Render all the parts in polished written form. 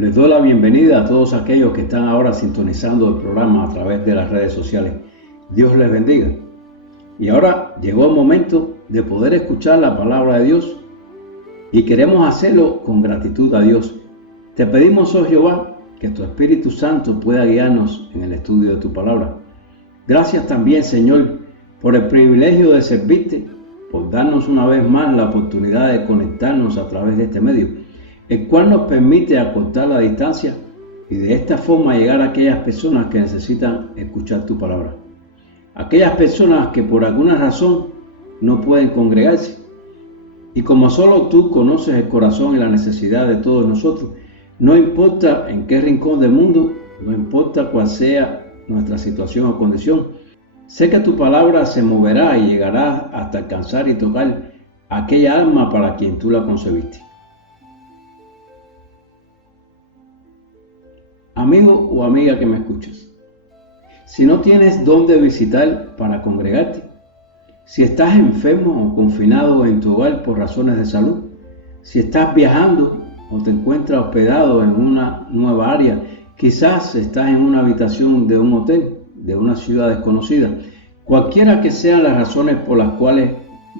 Les doy la bienvenida a todos aquellos que están ahora sintonizando el programa a través de las redes sociales. Dios les bendiga. Y ahora llegó el momento de poder escuchar la palabra de Dios y queremos hacerlo con gratitud a Dios. Te pedimos, oh Jehová, que tu Espíritu Santo pueda guiarnos en el estudio de tu palabra. Gracias también, Señor, por el privilegio de servirte, por darnos una vez más la oportunidad de conectarnos a través de este medio, el cual nos permite acortar la distancia y de esta forma llegar a aquellas personas que necesitan escuchar tu palabra. Aquellas personas que por alguna razón no pueden congregarse. Y como solo tú conoces el corazón y la necesidad de todos nosotros, no importa en qué rincón del mundo, no importa cuál sea nuestra situación o condición, sé que tu palabra se moverá y llegará hasta alcanzar y tocar aquella alma para quien tú la concebiste. Amigo o amiga que me escuchas, si no tienes dónde visitar para congregarte, si estás enfermo o confinado en tu hogar por razones de salud, si estás viajando o te encuentras hospedado en una nueva área, quizás estás en una habitación de un hotel, de una ciudad desconocida, cualquiera que sean las razones por las cuales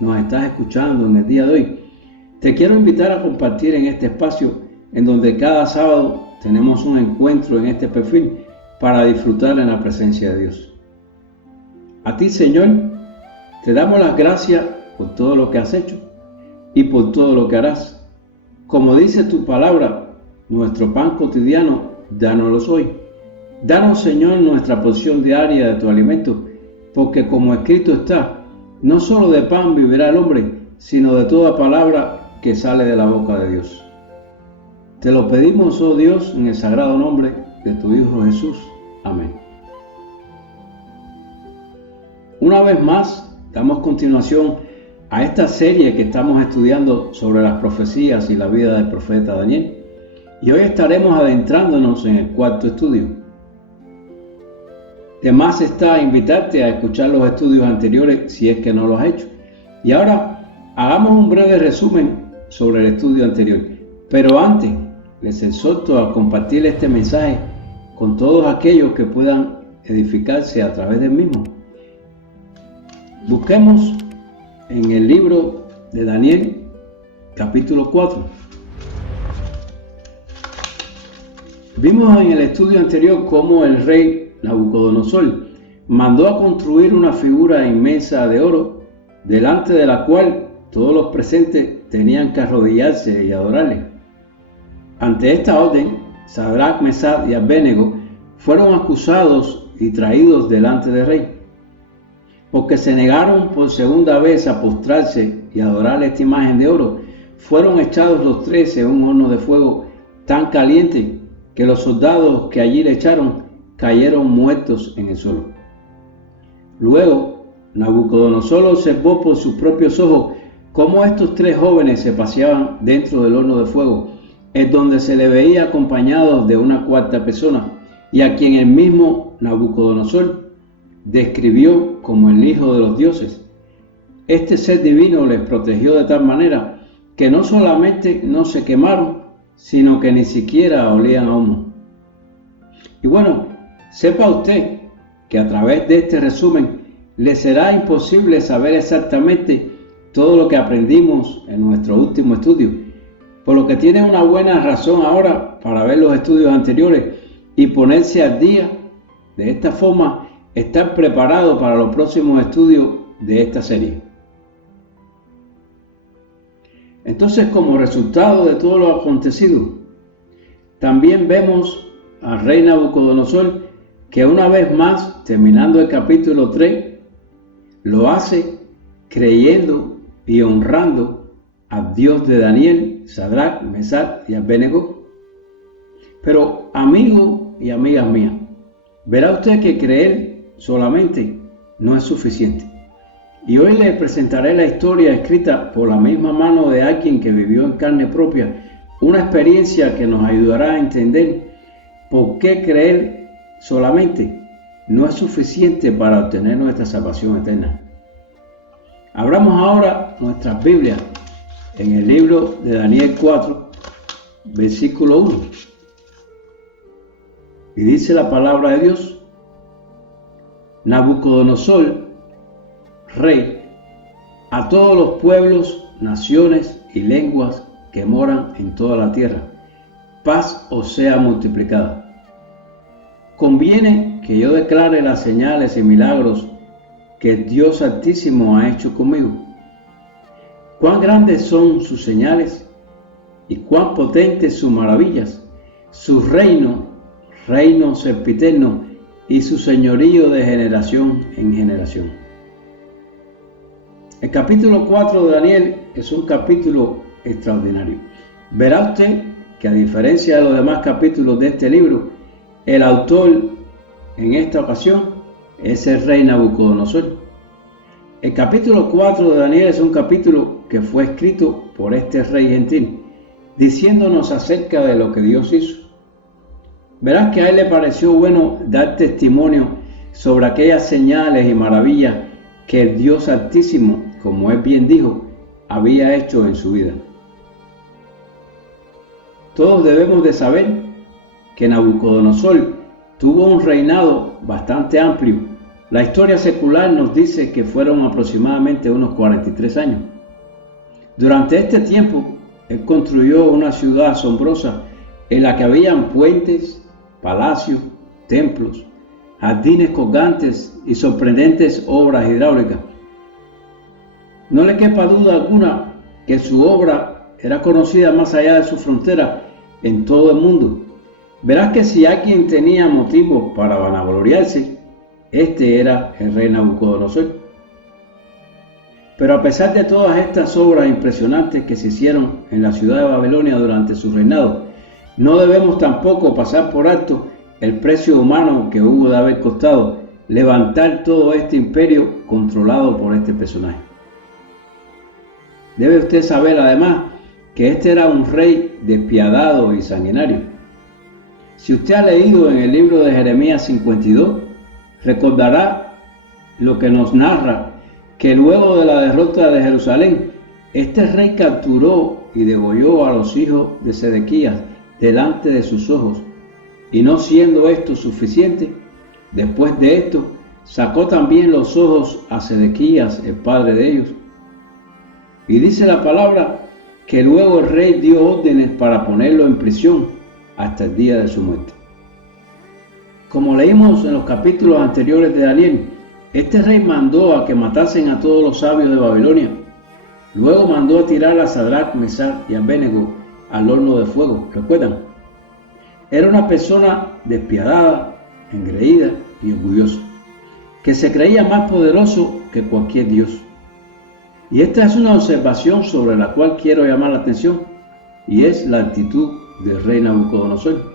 nos estás escuchando en el día de hoy, te quiero invitar a compartir en este espacio en donde cada sábado tenemos un encuentro en este perfil para disfrutar en la presencia de Dios. A ti, Señor, te damos las gracias por todo lo que has hecho y por todo lo que harás. Como dice tu palabra, nuestro pan cotidiano, dánoslo hoy. Danos, Señor, nuestra porción diaria de tu alimento, porque como escrito está, no solo de pan vivirá el hombre, sino de toda palabra que sale de la boca de Dios. Te lo pedimos, oh Dios, en el sagrado nombre de tu Hijo Jesús. Amén. Una vez más, damos continuación a esta serie que estamos estudiando sobre las profecías y la vida del profeta Daniel. Y hoy estaremos adentrándonos en el cuarto estudio. De más está invitarte a escuchar los estudios anteriores si es que no lo has hecho. Y ahora hagamos un breve resumen sobre el estudio anterior. Pero antes, les exhorto a compartir este mensaje con todos aquellos que puedan edificarse a través del mismo. Busquemos en el libro de Daniel, capítulo 4. Vimos en el estudio anterior cómo el rey Nabucodonosor mandó a construir una figura inmensa de oro, delante de la cual todos los presentes tenían que arrodillarse y adorarle. Ante esta orden, Sadrach, Mesach y Abednego fueron acusados y traídos delante del rey, porque se negaron por segunda vez a postrarse y adorar esta imagen de oro. Fueron echados los tres en un horno de fuego tan caliente que los soldados que allí le echaron cayeron muertos en el suelo. Luego, Nabucodonosor observó por sus propios ojos cómo estos tres jóvenes se paseaban dentro del horno de fuego, en donde se le veía acompañado de una cuarta persona, y a quien el mismo Nabucodonosor describió como el Hijo de los dioses. Este ser divino les protegió de tal manera que no solamente no se quemaron, sino que ni siquiera olían a humo. Y bueno, sepa usted que a través de este resumen le será imposible saber exactamente todo lo que aprendimos en nuestro último estudio, por lo que tiene una buena razón ahora para ver los estudios anteriores y ponerse al día. De esta forma, estar preparado para los próximos estudios de esta serie. Entonces, como resultado de todo lo acontecido, también vemos al rey Nabucodonosor que una vez más, terminando el capítulo 3, lo hace creyendo y honrando al Dios de Daniel, Sadrach, Mesach y Abednego. Pero, amigo y amigas mías, verá usted que creer solamente no es suficiente. Y hoy les presentaré la historia escrita por la misma mano de alguien que vivió en carne propia, una experiencia que nos ayudará a entender por qué creer solamente no es suficiente para obtener nuestra salvación eterna. Abramos ahora nuestras Biblias en el libro de Daniel 4, versículo 1. Y dice la palabra de Dios: Nabucodonosor, rey, a todos los pueblos, naciones y lenguas que moran en toda la tierra, paz os sea multiplicada. Conviene que yo declare las señales y milagros que el Dios Altísimo ha hecho conmigo. Cuán grandes son sus señales y cuán potentes sus maravillas, su reino sempiterno, y su señorío de generación en generación. El capítulo 4 de Daniel es un capítulo extraordinario. Verá usted que, a diferencia de los demás capítulos de este libro, el autor en esta ocasión es el rey Nabucodonosor. El capítulo 4 de Daniel es un capítulo que fue escrito por este rey gentil, diciéndonos acerca de lo que Dios hizo. Verás que a él le pareció bueno dar testimonio sobre aquellas señales y maravillas que el Dios Altísimo, como él bien dijo, había hecho en su vida. Todos debemos de saber que Nabucodonosor tuvo un reinado bastante amplio. La historia secular nos dice que fueron aproximadamente unos 43 años. Durante este tiempo, él construyó una ciudad asombrosa en la que habían puentes, palacios, templos, jardines colgantes y sorprendentes obras hidráulicas. No le quepa duda alguna que su obra era conocida más allá de su frontera en todo el mundo. Verás que si alguien tenía motivos para vanagloriarse, este era el rey Nabucodonosor. Pero a pesar de todas estas obras impresionantes que se hicieron en la ciudad de Babilonia durante su reinado, no debemos tampoco pasar por alto el precio humano que hubo de haber costado levantar todo este imperio controlado por este personaje. Debe usted saber además que este era un rey despiadado y sanguinario. Si usted ha leído en el libro de Jeremías 52, recordará lo que nos narra que luego de la derrota de Jerusalén, este rey capturó y degolló a los hijos de Sedequías delante de sus ojos, y no siendo esto suficiente, después de esto sacó también los ojos a Sedequías, el padre de ellos. Y dice la palabra que luego el rey dio órdenes para ponerlo en prisión hasta el día de su muerte. Como leímos en los capítulos anteriores de Daniel, este rey mandó a que matasen a todos los sabios de Babilonia. Luego mandó a tirar a Sadrach, Mesach y Abednego al horno de fuego. ¿Recuerdan? Era una persona despiadada, engreída y orgullosa, que se creía más poderoso que cualquier dios. Y esta es una observación sobre la cual quiero llamar la atención, y es la actitud del rey Nabucodonosor.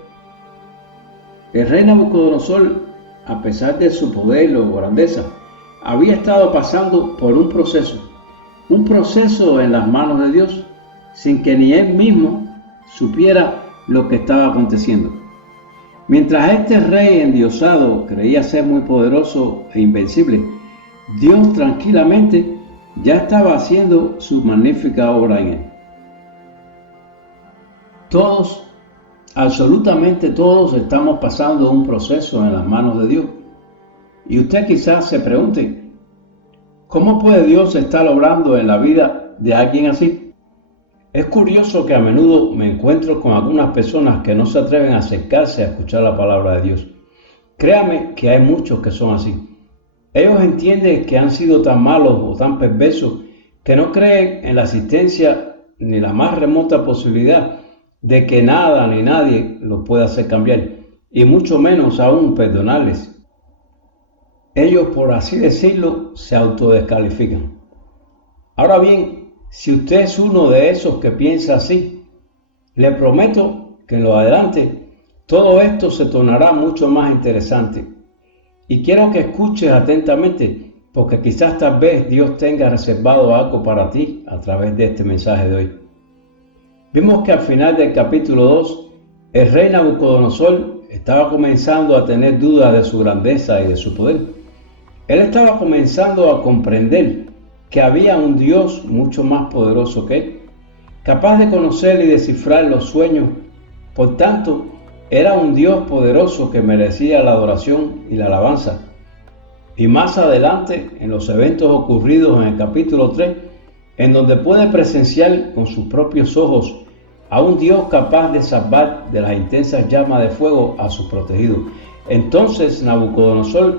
El rey Nabucodonosor, a pesar de su poder o grandeza, había estado pasando por un proceso en las manos de Dios, sin que ni él mismo supiera lo que estaba aconteciendo. Mientras este rey endiosado creía ser muy poderoso e invencible, Dios tranquilamente ya estaba haciendo su magnífica obra en él. Todos, absolutamente todos, estamos pasando un proceso en las manos de Dios. Y usted quizás se pregunte, ¿cómo puede Dios estar obrando en la vida de alguien así? Es curioso que a menudo me encuentro con algunas personas que no se atreven a acercarse a escuchar la palabra de Dios. Créame que hay muchos que son así. Ellos entienden que han sido tan malos o tan perversos que no creen en la existencia ni la más remota posibilidad de que nada ni nadie los pueda hacer cambiar, y mucho menos aún perdonarles. Ellos, por así decirlo, se autodescalifican. Ahora bien, si usted es uno de esos que piensa así, le prometo que en lo adelante todo esto se tornará mucho más interesante. Y quiero que escuches atentamente, porque quizás tal vez Dios tenga reservado algo para ti a través de este mensaje de hoy. Vimos que al final del capítulo 2, el rey Nabucodonosor estaba comenzando a tener dudas de su grandeza y de su poder. Él estaba comenzando a comprender que había un Dios mucho más poderoso que él, capaz de conocer y descifrar los sueños. Por tanto, Era un Dios poderoso que merecía la adoración y la alabanza. Y más adelante, en los eventos ocurridos en el capítulo 3, en donde puede presenciar con sus propios ojos a un Dios capaz de salvar de las intensas llamas de fuego a sus protegidos. Entonces Nabucodonosor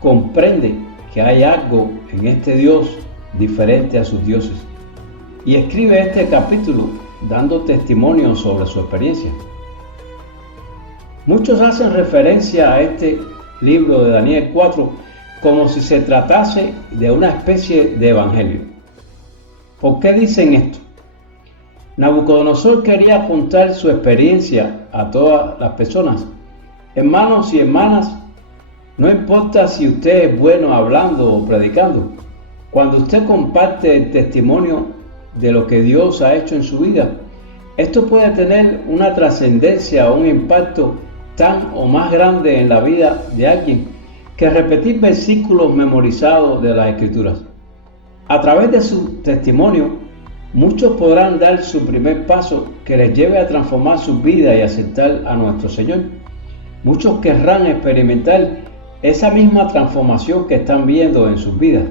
comprende que hay algo en este Dios diferente a sus dioses y escribe este capítulo dando testimonio sobre su experiencia. Muchos hacen referencia a este libro de Daniel 4 como si se tratase de una especie de evangelio. ¿Por qué dicen esto? Nabucodonosor quería contar su experiencia a todas las personas. Hermanos y hermanas, no importa si usted es bueno hablando o predicando, cuando usted comparte el testimonio de lo que Dios ha hecho en su vida, esto puede tener una trascendencia o un impacto tan o más grande en la vida de alguien que repetir versículos memorizados de las Escrituras. A través de su testimonio, muchos podrán dar su primer paso que les lleve a transformar su vida y aceptar a nuestro Señor. Muchos querrán experimentar esa misma transformación que están viendo en sus vidas.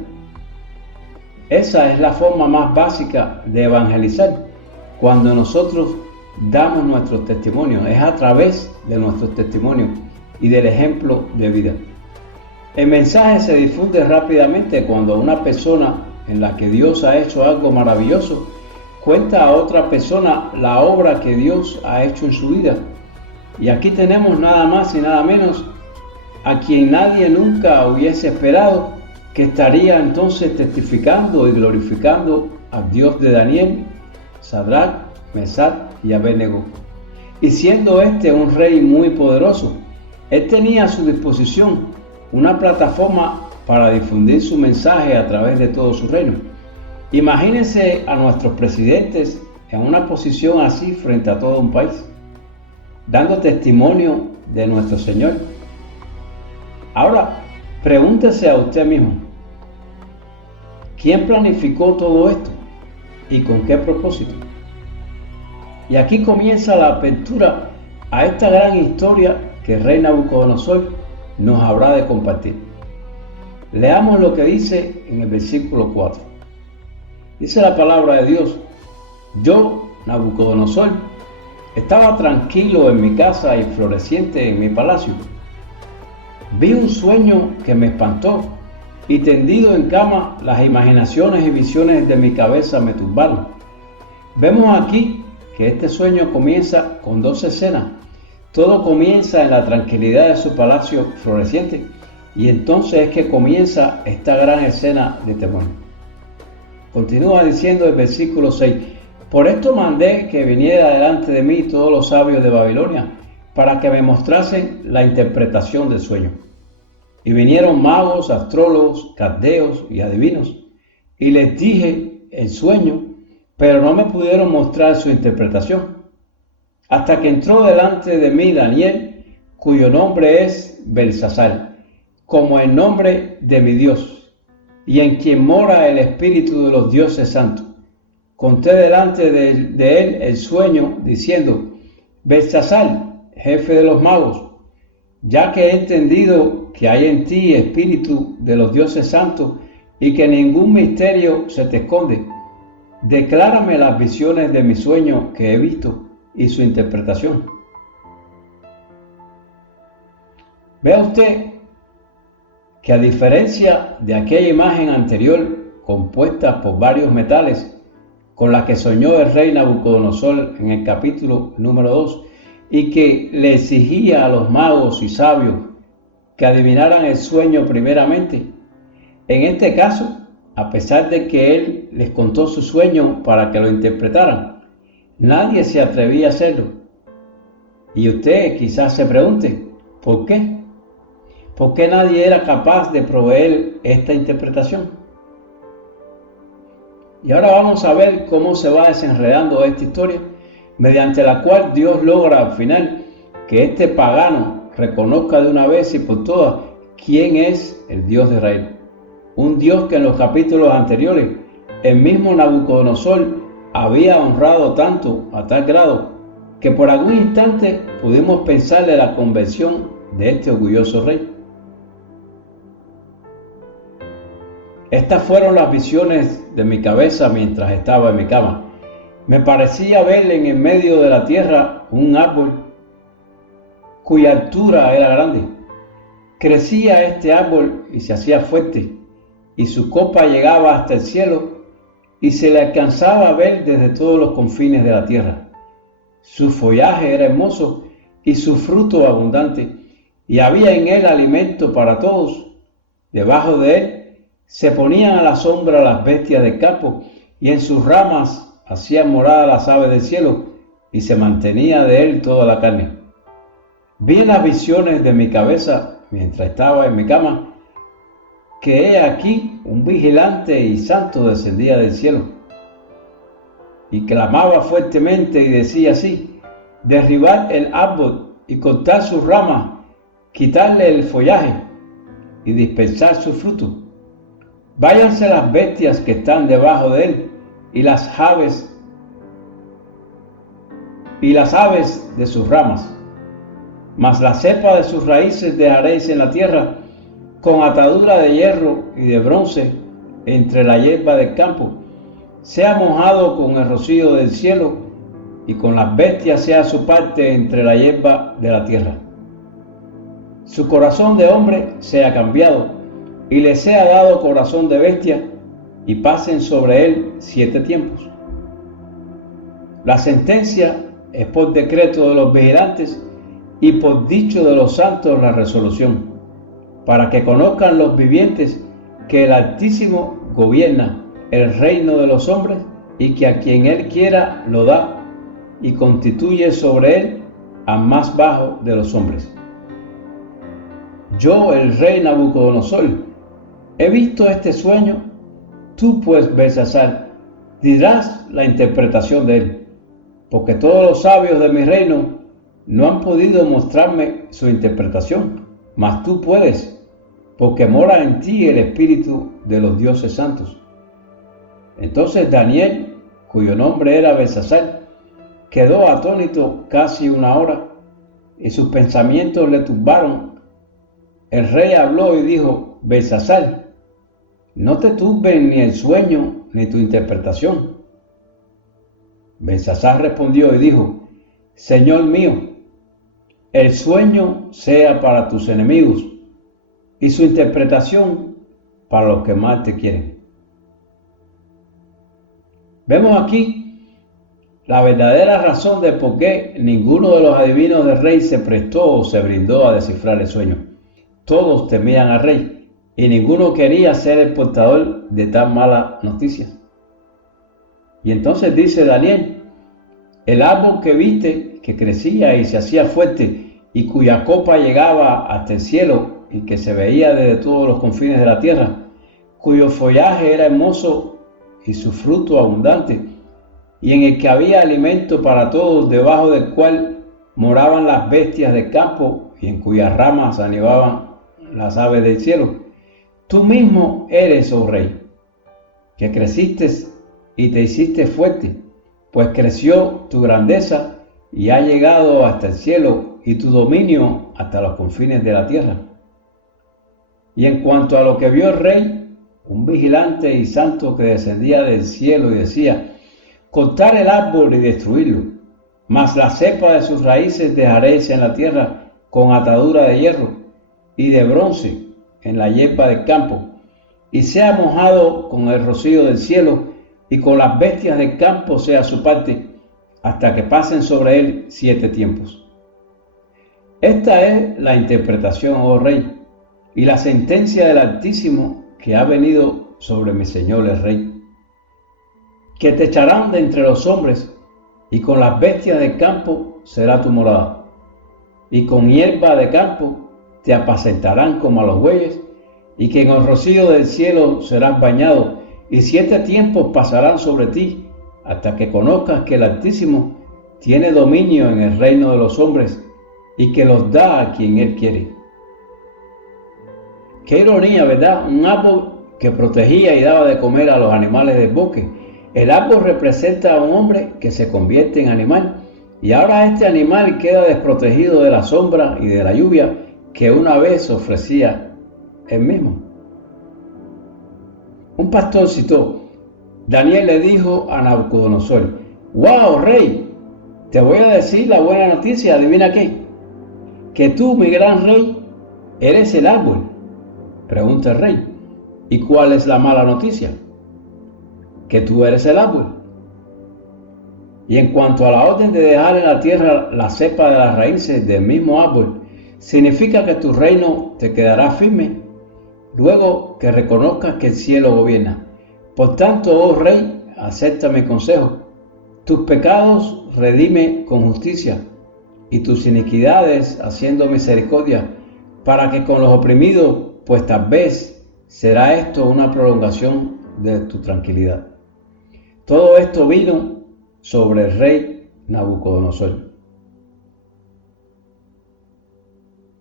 Esa es la forma más básica de evangelizar. Cuando nosotros damos nuestros testimonios, es a través de nuestros testimonios y del ejemplo de vida. El mensaje se difunde rápidamente cuando una persona en la que Dios ha hecho algo maravilloso cuenta a otra persona la obra que Dios ha hecho en su vida. Y aquí tenemos nada más y nada menos a quien nadie nunca hubiese esperado que estaría entonces testificando y glorificando al Dios de Daniel, Sadrach, Mesach y Abednego. Y siendo este un rey muy poderoso, él tenía a su disposición una plataforma para difundir su mensaje a través de todo su reino. Imagínense a nuestros presidentes en una posición así frente a todo un país, dando testimonio de nuestro Señor. Ahora, pregúntese a usted mismo, ¿quién planificó todo esto y con qué propósito? Y aquí comienza la apertura a esta gran historia que el rey Nabucodonosor nos habrá de compartir. Leamos lo que dice en el versículo 4. Dice la palabra de Dios: yo, Nabucodonosor, estaba tranquilo en mi casa y floreciente en mi palacio. Vi un sueño que me espantó y tendido en cama las imaginaciones y visiones de mi cabeza me turbaron. Vemos aquí que este sueño comienza con dos escenas. Todo comienza en la tranquilidad de su palacio floreciente y entonces es que comienza esta gran escena de temor. Continúa diciendo el versículo 6: por esto mandé que viniera delante de mí todos los sabios de Babilonia para que me mostrasen la interpretación del sueño. Y vinieron magos, astrólogos, caldeos y adivinos, y les dije el sueño, pero no me pudieron mostrar su interpretación. Hasta que entró delante de mí Daniel, cuyo nombre es Belsasar, como el nombre de mi Dios, y en quien mora el Espíritu de los dioses santos. Conté delante de él el sueño, diciendo: Belsasar, jefe de los magos, ya que he entendido que hay en ti espíritu de los dioses santos y que ningún misterio se te esconde, declárame las visiones de mi sueño que he visto y su interpretación. Vea usted que a diferencia de aquella imagen anterior compuesta por varios metales con la que soñó el rey Nabucodonosor en el capítulo número 2 y que le exigía a los magos y sabios que adivinaran el sueño primeramente, en este caso, a pesar de que él les contó su sueño para que lo interpretaran, nadie se atrevía a hacerlo. Y usted quizás se pregunte, ¿por qué? ¿Por qué nadie era capaz de proveer esta interpretación? Y ahora vamos a ver cómo se va desenredando esta historia, mediante la cual Dios logra al final que este pagano reconozca de una vez y por todas quién es el Dios de Israel. Un Dios que en los capítulos anteriores el mismo Nabucodonosor había honrado tanto a tal grado que por algún instante pudimos pensar de la conversión de este orgulloso rey. Estas fueron las visiones de mi cabeza mientras estaba en mi cama. Me parecía ver en el medio de la tierra un árbol cuya altura era grande. Crecía este árbol y se hacía fuerte, y su copa llegaba hasta el cielo, y se le alcanzaba a ver desde todos los confines de la tierra. Su follaje era hermoso y su fruto abundante, y había en él alimento para todos. Debajo de él se ponían a la sombra las bestias del campo, y en sus ramas hacían morada las aves del cielo, y se mantenía de él toda la carne. Vi en las visiones de mi cabeza, mientras estaba en mi cama, que he aquí un vigilante y santo descendía del cielo, y clamaba fuertemente y decía así: derribad el árbol y cortad sus ramas, quitarle el follaje y dispersar su fruto. Váyanse las bestias que están debajo de él, y las aves de sus ramas. Mas la cepa de sus raíces dejaréis en la tierra, con atadura de hierro y de bronce entre la hierba del campo. Sea mojado con el rocío del cielo, y con las bestias sea su parte entre la hierba de la tierra. Su corazón de hombre sea cambiado, y le sea dado corazón de bestia, y pasen sobre él 7 tiempos. La sentencia es por decreto de los vigilantes, y por dicho de los santos la resolución, para que conozcan los vivientes que el Altísimo gobierna el reino de los hombres, y que a quien él quiera lo da, y constituye sobre él al más bajo de los hombres. Yo, el rey Nabucodonosor, he visto este sueño. Tú pues, Belsasar, dirás la interpretación de él, porque todos los sabios de mi reino no han podido mostrarme su interpretación, mas tú puedes, porque mora en ti el espíritu de los dioses santos. Entonces Daniel, cuyo nombre era Belsasar, quedó atónito casi 1 hora, y sus pensamientos le turbaron. El rey habló y dijo: Belsasar, no te turben ni el sueño ni tu interpretación. Belsasar respondió y dijo: Señor mío, el sueño sea para tus enemigos, y su interpretación para los que más te quieren. Vemos aquí la verdadera razón de por qué ninguno de los adivinos del rey se prestó o se brindó a descifrar el sueño. Todos temían al rey, y ninguno quería ser el portador de tan mala noticia. Y entonces dice Daniel: el árbol que viste, que crecía y se hacía fuerte, y cuya copa llegaba hasta el cielo, y que se veía desde todos los confines de la tierra, cuyo follaje era hermoso y su fruto abundante, y en el que había alimento para todos, debajo del cual moraban las bestias del campo, y en cuyas ramas anidaban las aves del cielo. Tú mismo eres, oh rey, que creciste y te hiciste fuerte, pues creció tu grandeza y ha llegado hasta el cielo, y tu dominio hasta los confines de la tierra. Y en cuanto a lo que vio el rey, un vigilante y santo que descendía del cielo y decía: cortar el árbol y destruirlo, mas la cepa de sus raíces dejaréis en la tierra con atadura de hierro y de bronce en la hierba del campo, y sea mojado con el rocío del cielo, y con las bestias del campo sea su parte, hasta que pasen sobre él 7 tiempos. Esta es la interpretación, oh rey, y la sentencia del Altísimo que ha venido sobre mi señor el rey: que te echarán de entre los hombres, y con las bestias del campo será tu morada, y con hierba de campo te apacentarán como a los bueyes, y que en el rocío del cielo serás bañado, y 7 tiempos pasarán sobre ti, hasta que conozcas que el Altísimo tiene dominio en el reino de los hombres, y que los da a quien él quiere. Qué ironía, ¿verdad? Un árbol que protegía y daba de comer a los animales del bosque. El árbol representa a un hombre que se convierte en animal, Y ahora este animal queda desprotegido de la sombra y de la lluvia que una vez ofrecía él mismo. Un pastor citó: Daniel le dijo a Nabucodonosor: ¡Wow, rey! Te voy a decir la buena noticia, adivina qué. Que tú, mi gran rey, eres el árbol. Pregunta el rey: ¿y cuál es la mala noticia? Que tú eres el árbol. Y en cuanto a la orden de dejar en la tierra la cepa de las raíces del mismo árbol, significa que tu reino te quedará firme, luego que reconozcas que el cielo gobierna. Por tanto, oh rey, acepta mi consejo. Tus pecados redime con justicia, y tus iniquidades haciendo misericordia, para que con los oprimidos, pues tal vez será esto una prolongación de tu tranquilidad. Todo esto vino sobre el rey Nabucodonosor.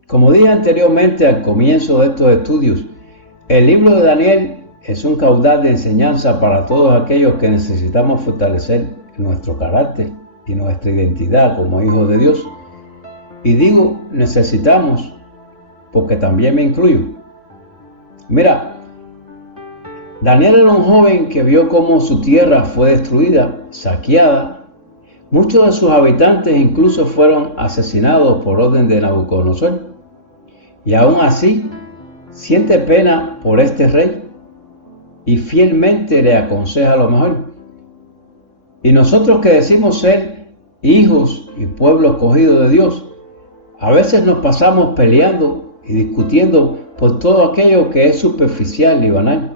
Como dije anteriormente al comienzo de estos estudios, el libro de Daniel es un caudal de enseñanza para todos aquellos que necesitamos fortalecer nuestro carácter y nuestra identidad como hijos de Dios. Y digo necesitamos porque también me incluyo. Mira, Daniel era un joven que vio cómo su tierra fue destruida, saqueada. Muchos de sus habitantes incluso fueron asesinados por orden de Nabucodonosor. Y aún así, siente pena por este rey y fielmente le aconseja lo mejor. Y nosotros que decimos ser hijos y pueblo escogido de Dios, a veces nos pasamos peleando y discutiendo por todo aquello que es superficial y banal.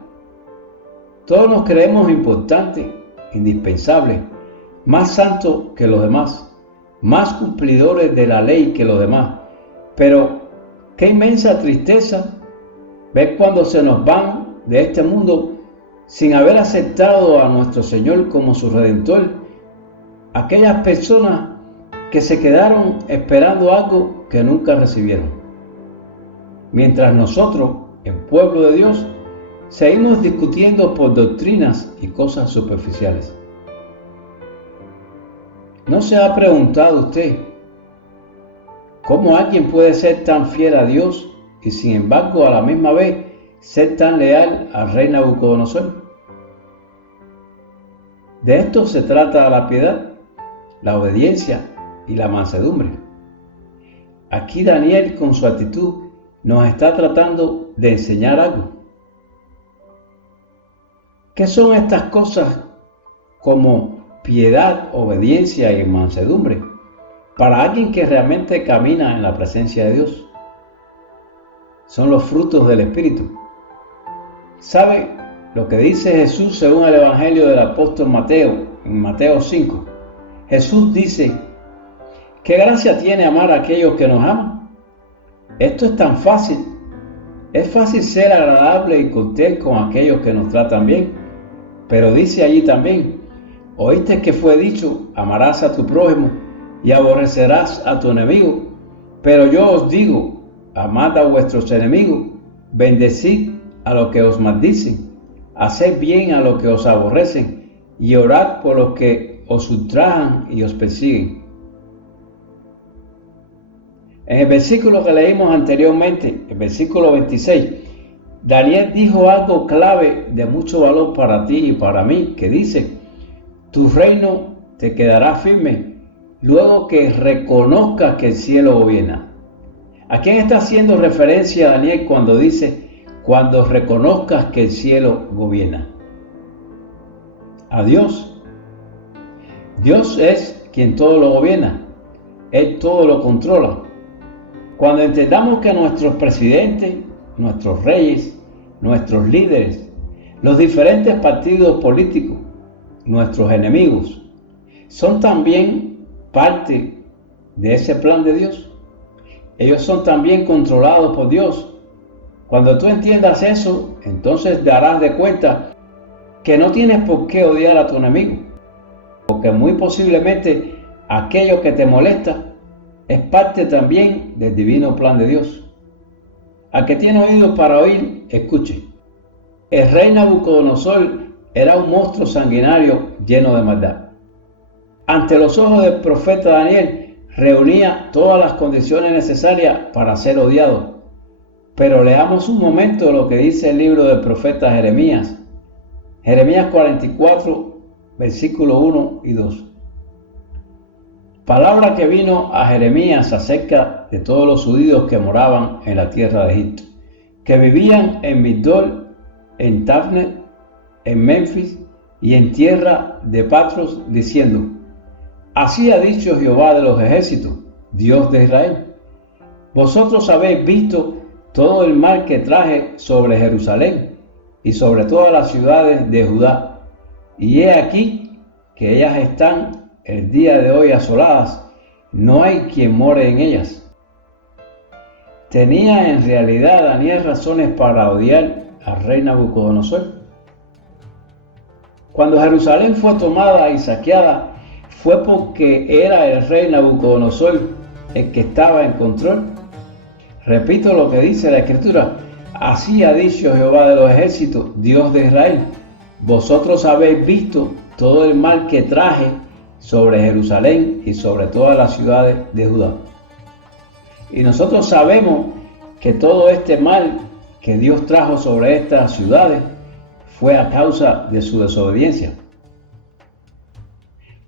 Todos nos creemos importantes, indispensables, más santos que los demás, más cumplidores de la ley que los demás. Pero qué inmensa tristeza ver cuando se nos van de este mundo sin haber aceptado a nuestro Señor como su Redentor. Aquellas personas que se quedaron esperando algo que nunca recibieron. Mientras nosotros, el pueblo de Dios, seguimos discutiendo por doctrinas y cosas superficiales. ¿No se ha preguntado usted cómo alguien puede ser tan fiel a Dios y sin embargo a la misma vez ser tan leal al rey Nabucodonosor? De esto se trata la piedad, la obediencia y la mansedumbre. Aquí Daniel con su actitud nos está tratando de enseñar algo. ¿Qué son estas cosas como piedad, obediencia y mansedumbre para alguien que realmente camina en la presencia de Dios? Son los frutos del Espíritu. ¿Sabe lo que dice Jesús según el Evangelio del apóstol Mateo, en Mateo 5? Jesús dice: ¿qué gracia tiene amar a aquellos que nos aman? Esto es tan fácil. Es fácil ser agradable y cortés con aquellos que nos tratan bien. Pero dice allí también: oíste que fue dicho, amarás a tu prójimo y aborrecerás a tu enemigo. Pero yo os digo, amad a vuestros enemigos, bendecid a los que os maldicen, haced bien a los que os aborrecen y orad por los que os ultrajan y os persiguen. En el versículo que leímos anteriormente, el versículo 26, Daniel dijo algo clave de mucho valor para ti y para mí, que dice: tu reino te quedará firme luego que reconozcas que el cielo gobierna. ¿A quién está haciendo referencia Daniel cuando dice cuando reconozcas que el cielo gobierna? A Dios. Dios es quien todo lo gobierna. Él todo lo controla. Cuando entendamos que nuestros presidentes, nuestros reyes, nuestros líderes, los diferentes partidos políticos, nuestros enemigos, son también parte de ese plan de Dios. Ellos son también controlados por Dios. Cuando tú entiendas eso, entonces darás de cuenta que no tienes por qué odiar a tu enemigo, porque muy posiblemente aquello que te molesta es parte también del divino plan de Dios. Al que tiene oídos para oír, escuche. El rey Nabucodonosor era un monstruo sanguinario lleno de maldad. ante los ojos del profeta Daniel, reunía todas las condiciones necesarias para ser odiado. Pero leamos un momento lo que dice el libro del profeta Jeremías. Jeremías 44, versículos 1 y 2. Palabra que vino a Jeremías acerca de todos los judíos que moraban en la tierra de Egipto, que vivían en Migdol, en Tafnet, en Memphis y en tierra de Patros, diciendo: Así ha dicho Jehová de los ejércitos, Dios de Israel: Vosotros habéis visto todo el mal que traje sobre Jerusalén y sobre todas las ciudades de Judá, y he aquí que ellas están el día de hoy asoladas, no hay quien more en ellas. ¿Tenía en realidad Daniel razones para odiar al rey Nabucodonosor? Cuando Jerusalén fue tomada y saqueada, ¿fue porque era el rey Nabucodonosor el que estaba en control? Repito lo que dice la Escritura: Así ha dicho Jehová de los ejércitos, Dios de Israel: Vosotros habéis visto todo el mal que traje sobre Jerusalén y sobre todas las ciudades de Judá. Y nosotros sabemos que todo este mal que Dios trajo sobre estas ciudades fue a causa de su desobediencia.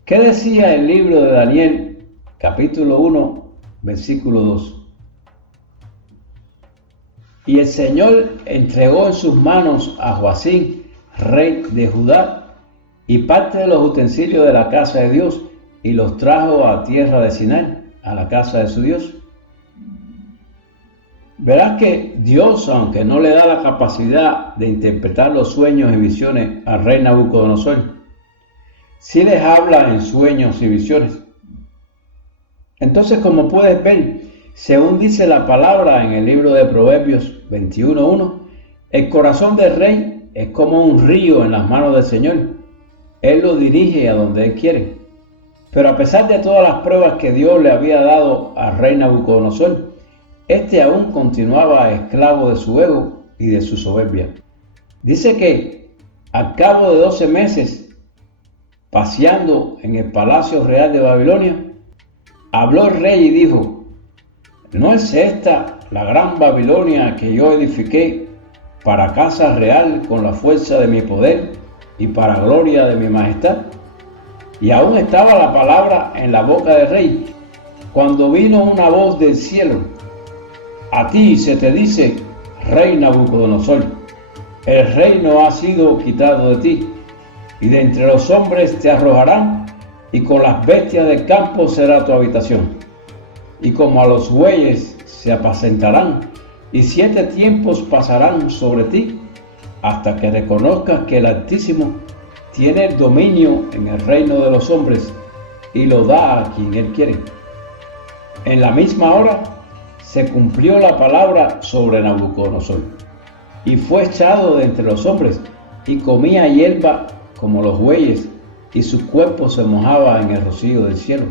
¿Qué decía el libro de Daniel, capítulo 1, versículo 2? Y el Señor entregó en sus manos a Joacim, rey de Judá, y parte de los utensilios de la casa de Dios, y los trajo a tierra de Sinai, a la casa de su Dios. Verás que Dios, aunque no le da la capacidad de interpretar los sueños y visiones al rey Nabucodonosor, sí les habla en sueños y visiones. Entonces, como puedes ver, según dice la palabra en el libro de Proverbios 21:1, el corazón del rey es como un río en las manos del Señor. Él lo dirige a donde Él quiere. Pero a pesar de todas las pruebas que Dios le había dado al rey Nabucodonosor, este aún continuaba esclavo de su ego y de su soberbia. Dice que al cabo de 12 meses, paseando en el palacio real de Babilonia, habló el rey y dijo: ¿No es esta la gran Babilonia que yo edifiqué para casa real con la fuerza de mi poder y para gloria de mi majestad? Y aún estaba la palabra en la boca del rey, cuando vino una voz del cielo: A ti se te dice, rey Nabucodonosor, el reino ha sido quitado de ti, y de entre los hombres te arrojarán, y con las bestias del campo será tu habitación. Y como a los bueyes se apacentarán, y 7 tiempos pasarán sobre ti, hasta que reconozcas que el Altísimo tiene el dominio en el reino de los hombres, y lo da a quien Él quiere. En la misma hora se cumplió la palabra sobre Nabucodonosor, y fue echado de entre los hombres, y comía hierba como los bueyes, y su cuerpo se mojaba en el rocío del cielo,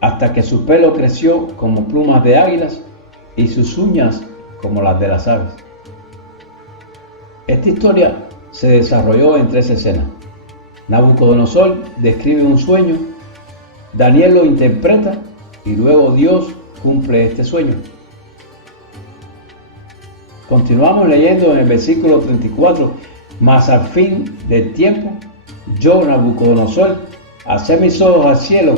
hasta que su pelo creció como plumas de águilas, y sus uñas como las de las aves. Esta historia se desarrolló en 3 escenas. Nabucodonosor describe un sueño, Daniel lo interpreta, y luego Dios cumple este sueño. Continuamos leyendo en el versículo 34: Mas al fin del tiempo, yo, Nabucodonosor, alcé mis ojos al cielo,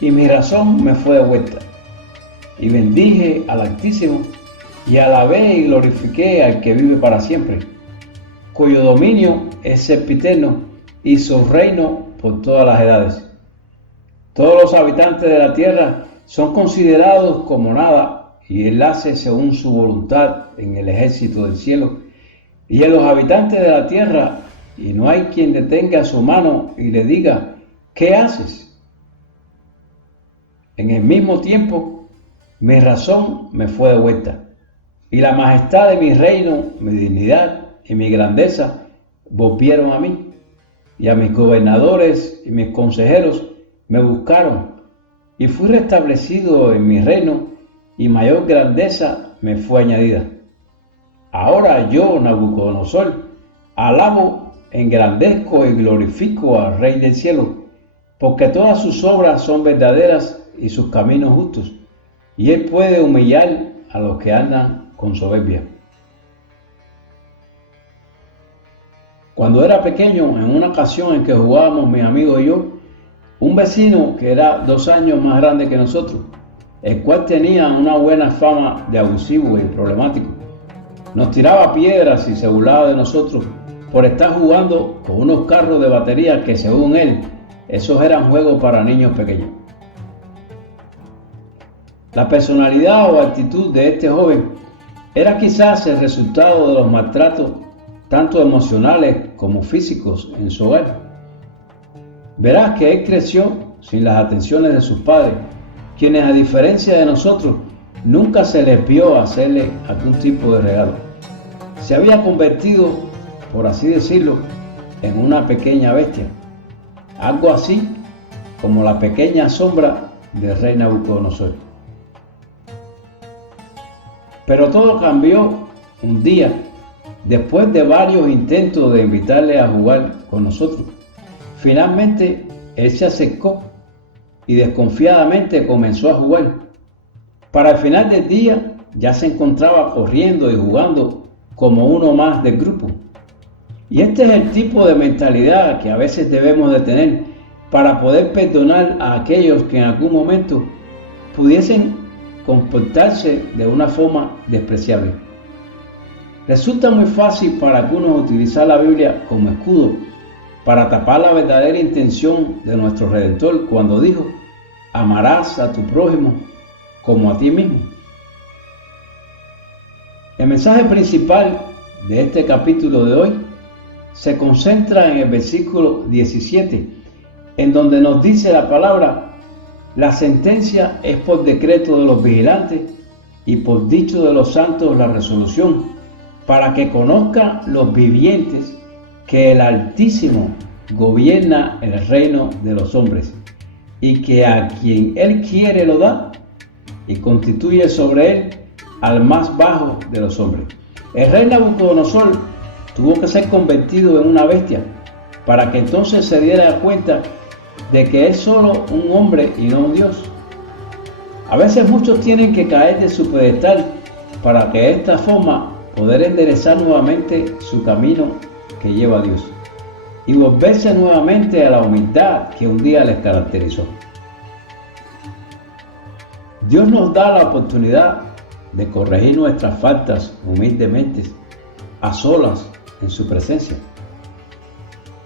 y mi razón me fue devuelta. Y bendije al Altísimo, y alabé y glorifiqué al que vive para siempre, cuyo dominio es sempiterno, y su reino por todas las edades. Todos los habitantes de la tierra son considerados como nada, y Él hace según su voluntad en el ejército del cielo y en los habitantes de la tierra, y no hay quien detenga su mano y le diga: ¿qué haces? En el mismo tiempo, mi razón me fue devuelta, y la majestad de mi reino, mi dignidad y mi grandeza volvieron a mí, y a mis gobernadores y mis consejeros me buscaron, y fui restablecido en mi reino, y mayor grandeza me fue añadida. Ahora yo, Nabucodonosor, alabo, engrandezco y glorifico al Rey del cielo, porque todas sus obras son verdaderas y sus caminos justos, y él puede humillar a los que andan con soberbia. Cuando era pequeño, en una ocasión en que jugábamos mis amigos y yo, un vecino que era 2 años más grande que nosotros, el cual tenía una buena fama de abusivo y problemático, nos tiraba piedras y se burlaba de nosotros por estar jugando con unos carros de batería que, según él, esos eran juegos para niños pequeños. La personalidad o actitud de este joven era quizás el resultado de los maltratos, tanto emocionales como físicos, en su hogar. Verás que él creció sin las atenciones de sus padres, quienes, a diferencia de nosotros, nunca se les vio hacerle algún tipo de regalo. Se había convertido, por así decirlo, en una pequeña bestia, algo así como la pequeña sombra del rey Nabucodonosor. Pero todo cambió un día, después de varios intentos de invitarle a jugar con nosotros. Finalmente, él se acercó y desconfiadamente comenzó a jugar. Para el final del día, ya se encontraba corriendo y jugando como uno más del grupo. Y este es el tipo de mentalidad que a veces debemos de tener para poder perdonar a aquellos que en algún momento pudiesen comportarse de una forma despreciable. Resulta muy fácil para algunos utilizar la Biblia como escudo para tapar la verdadera intención de nuestro Redentor cuando dijo: amarás a tu prójimo como a ti mismo. El mensaje principal de este capítulo de hoy se concentra en el versículo 17, en donde nos dice la palabra: la sentencia es por decreto de los vigilantes y por dicho de los santos la resolución, para que conozcan los vivientes que el Altísimo gobierna el reino de los hombres, y que a quien él quiere lo da, y constituye sobre él al más bajo de los hombres. El rey Nabucodonosor tuvo que ser convertido en una bestia para que entonces se diera cuenta de que es solo un hombre y no un Dios. A veces muchos tienen que caer de su pedestal para que de esta forma poder enderezar nuevamente su camino que lleva a Dios y volverse nuevamente a la humildad que un día les caracterizó. Dios nos da la oportunidad de corregir nuestras faltas humildemente, a solas, en su presencia.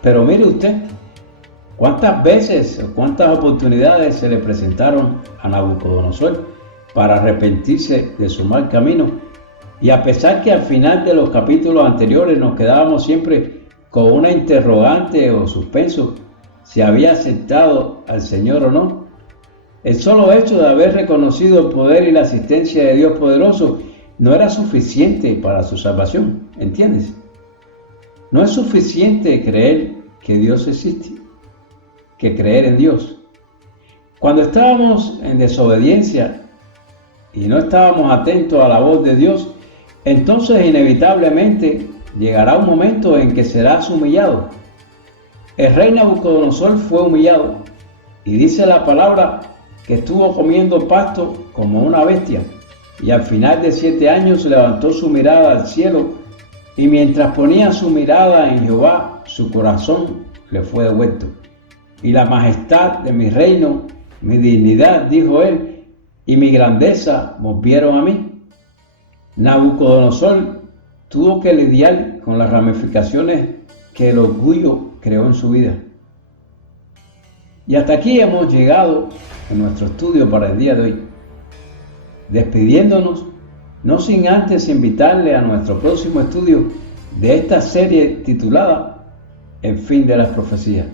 Pero mire usted, ¿cuántas veces o cuántas oportunidades se le presentaron a Nabucodonosor para arrepentirse de su mal camino? Y a pesar que al final de los capítulos anteriores nos quedábamos siempre con una interrogante o suspenso si había aceptado al Señor o no, el solo hecho de haber reconocido el poder y la asistencia de Dios poderoso no era suficiente para su salvación, ¿entiendes? No es suficiente creer que Dios existe, que creer en Dios. Cuando estábamos en desobediencia y no estábamos atentos a la voz de Dios, entonces inevitablemente llegará un momento en que serás humillado. El rey Nabucodonosor fue humillado y dice la palabra que estuvo comiendo pasto como una bestia, y al final de 7 años levantó su mirada al cielo, y mientras ponía su mirada en Jehová, su corazón le fue devuelto. Y la majestad de mi reino, mi dignidad, dijo él, y mi grandeza volvieron a mí. Nabucodonosor tuvo que lidiar con las ramificaciones que el orgullo creó en su vida. Y hasta aquí hemos llegado en nuestro estudio para el día de hoy, despidiéndonos, no sin antes invitarle a nuestro próximo estudio de esta serie titulada El fin de las profecías.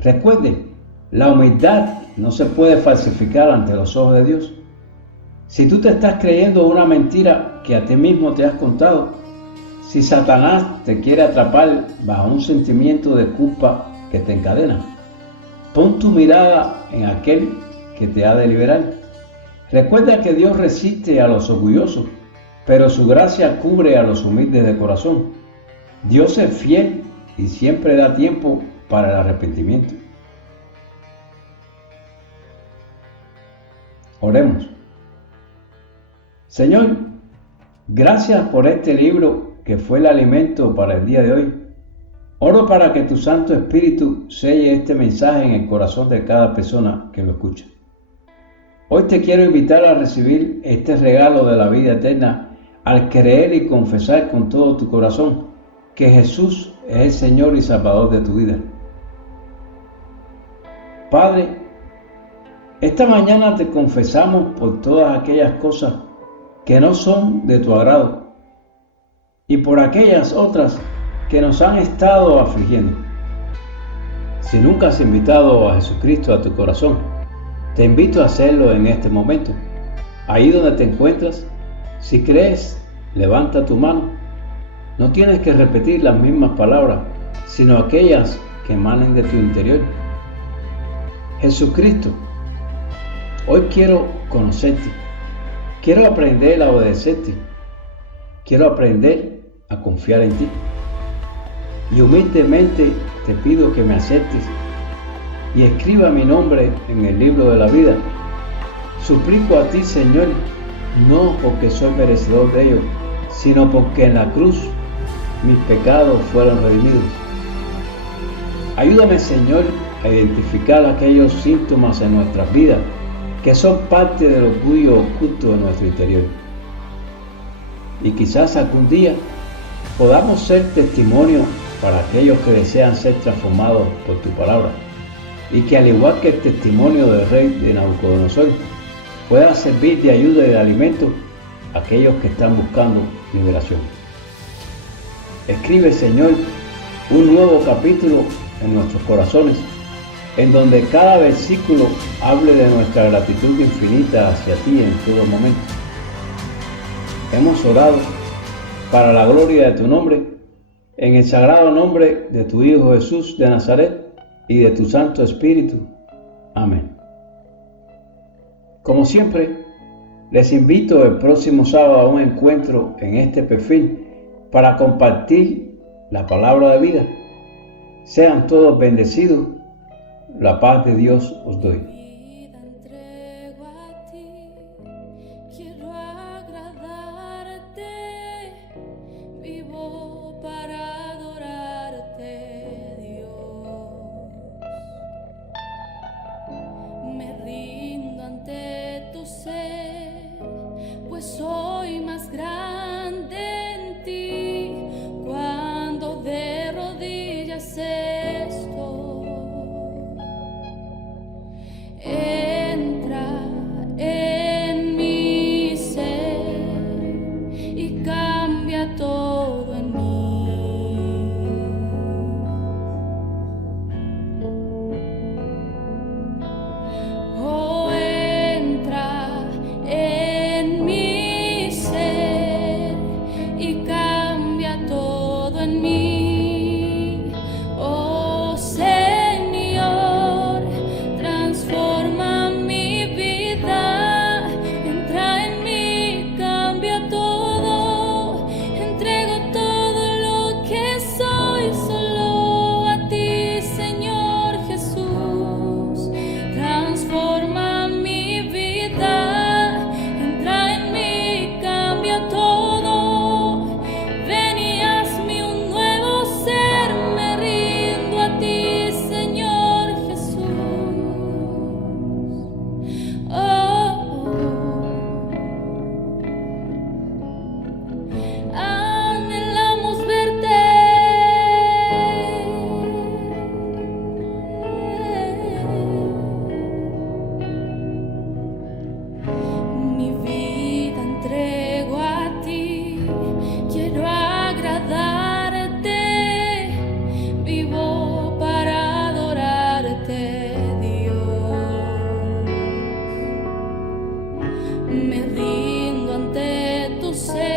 Recuerde, la humildad no se puede falsificar ante los ojos de Dios. Si tú te estás creyendo una mentira que a ti mismo te has contado, si Satanás te quiere atrapar bajo un sentimiento de culpa que te encadena, pon tu mirada en aquel que te ha de liberar. Recuerda que Dios resiste a los orgullosos, pero su gracia cubre a los humildes de corazón. Dios es fiel y siempre da tiempo para el arrepentimiento. Oremos. Señor, gracias por este libro que fue el alimento para el día de hoy. Oro para que tu Santo Espíritu selle este mensaje en el corazón de cada persona que lo escucha. Hoy te quiero invitar a recibir este regalo de la vida eterna al creer y confesar con todo tu corazón que Jesús es el Señor y Salvador de tu vida. Padre, esta mañana te confesamos por todas aquellas cosas que no son de tu agrado y por aquellas otras que nos han estado afligiendo. Si nunca has invitado a Jesucristo a tu corazón, te invito a hacerlo en este momento. Ahí donde te encuentras, si crees, levanta tu mano. No tienes que repetir las mismas palabras, sino aquellas que emanen de tu interior. Jesucristo, hoy quiero conocerte. Quiero aprender a obedecerte. Quiero aprender a confiar en ti. Y humildemente te pido que me aceptes y escriba mi nombre en el libro de la vida. Suplico a ti, Señor, no porque soy merecedor de ello, sino porque en la cruz mis pecados fueron redimidos. Ayúdame, Señor, a identificar aquellos síntomas en nuestras vidas que son parte del orgullo oculto de nuestro interior. Y quizás algún día podamos ser testimonio para aquellos que desean ser transformados por tu palabra, y que al igual que el testimonio del rey de Nabucodonosor, pueda servir de ayuda y de alimento a aquellos que están buscando liberación. Escribe, Señor, un nuevo capítulo en nuestros corazones, en donde cada versículo hable de nuestra gratitud infinita hacia ti en todo momento. Hemos orado para la gloria de tu nombre, en el sagrado nombre de tu Hijo Jesús de Nazaret y de tu Santo Espíritu. Amén. Como siempre, les invito el próximo sábado a un encuentro en este perfil para compartir la palabra de vida. Sean todos bendecidos. La paz de Dios os doy. Pues soy más grande en ti cuando de rodillas estoy. Entra en mi ser y cambia todo en mí. Oh, entra en mi ser y cambia todo en mí. Oh, Señor, transforma mi vida. Entra en mí, cambia todo. Entrego todo lo que soy solo a ti, Señor Jesús. Transforma mi vida. Entra en mí, cambia todo. Ven y hazme un nuevo ser. Me rindo a ti, Señor Jesús. Anhelamos verte. Mi vida entrego a ti, quiero agradarte, vivo para adorarte, Dios. Me rindo ante tu ser.